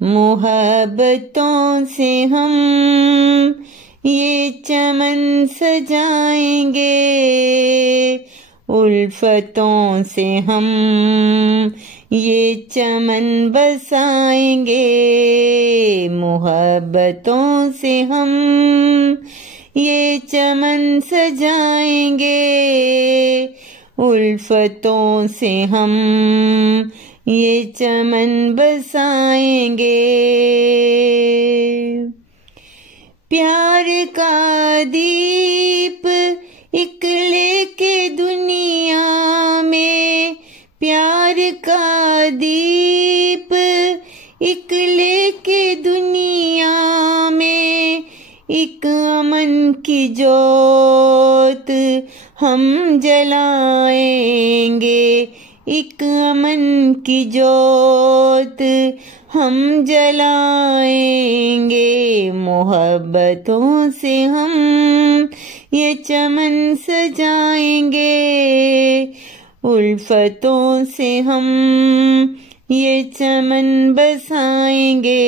मोहब्बतों से हम ये चमन सजाएंगे, उल्फतों से हम ये चमन बसाएंगे, मोहब्बतों से हम ये चमन सजाएंगे, उल्फतों से हम ये चमन बसाएंगे। प्यार का दीप एक लेके दुनिया में, प्यार का दीप एक लेके दुनिया में, एक अमन की जोत हम जलाएंगे, एक अमन की जोत हम जलाएंगे, मोहब्बतों से हम ये चमन सजाएंगे, उल्फतों से हम ये चमन बसाएंगे।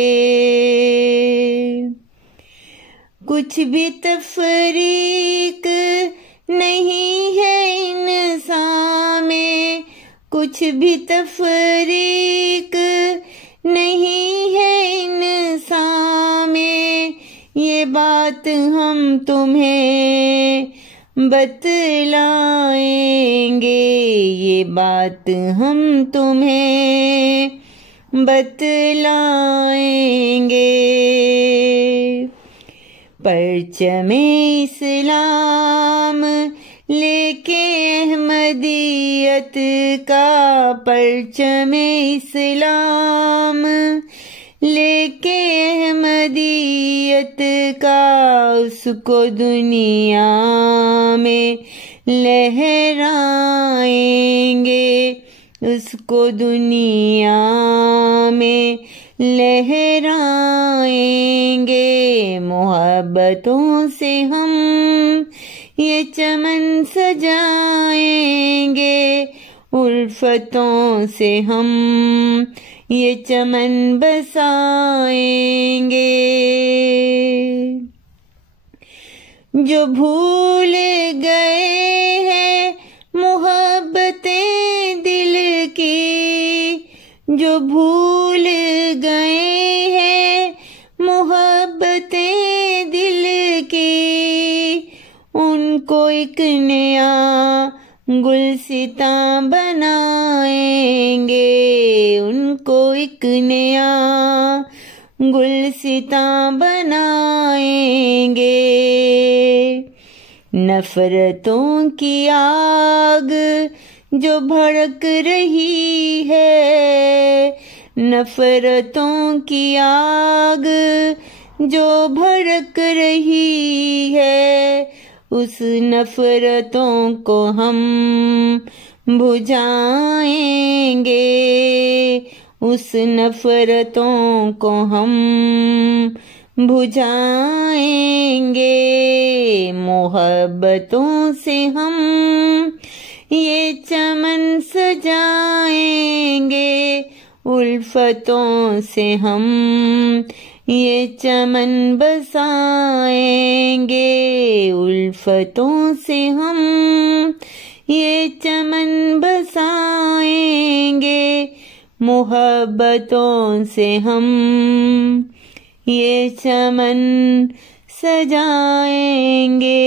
कुछ भी तफरीक नहीं है इंसान में, कुछ भी तफरीक नहीं है इंसान में, ये बात हम तुम्हें बतलाएंगे, ये बात हम तुम्हें बतलाएंगे। परचमे इस्लाम लेके अहमदियत का, परचमे इस्लाम लेके अहमदियत का, उसको दुनिया में लहराएंगे, उसको दुनिया में लहराएंगे, मोहब्बतों से हम ये चमन सजाएंगे, उल्फतों से हम ये चमन बसाएंगे। जो भूल गए हैं मोहब्बतें दिल की, जो भूल गए हैं मोहब्बतें दिल की, उनको एक नया गुलसितां बनाएंगे, उनको एक नया गुलसितां बनाएंगे। नफरतों की आग जो भड़क रही है, नफरतों की आग जो भड़क रही है, उस नफरतों को हम बुझाएंगे, उस नफरतों को हम बुझाएंगे, मोहब्बतों से हम ये चमन सजाएंगे, उल्फतों से हम ये चमन बसाएंगे, उल्फतों से हम ये चमन बसाएंगे, मोहब्बतों से हम ये चमन सजाएंगे।